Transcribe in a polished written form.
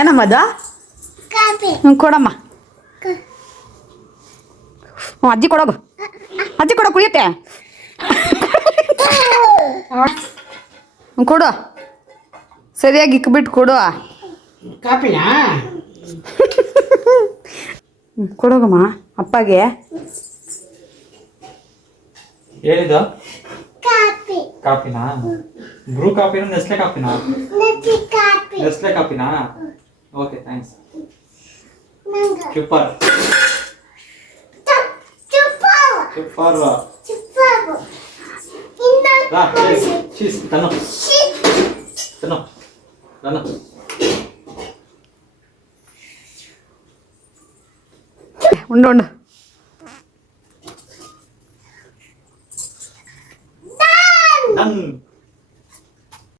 ಏನಮ್ಮ ಅದು? ಕೊಡಮ್ಮ. ಹ್ಞೂ ಅಜ್ಜಿ ಕೊಡೋಗು. ಅಜ್ಜಿ ಕೊಡೋ ಕುಡಿಯುತ್ತೆ. ಕೊಡು, ಸರಿಯಾಗಿ ಇಕ್ಬಿಟ್ಟು ಕೊಡು. ಕಾಪಿನಾ ಕೊಡೋಗಮ್ಮ ಅಪ್ಪಗೆ. ಏನಿದು? ಕಾಪಿನಾ? ಬ್ರೂ ಕಾಪಿನಾ ನೆಸ್ಲೆ ಕಾಪಿನಾ? ನೆಸ್ಲೆ ಕಾಪಿನಾ? Okay thanks. Super super. Cheese ತನ್ನು ತನ್ನು ತನ್ನು. ಉಂಡು ಉಂಡು.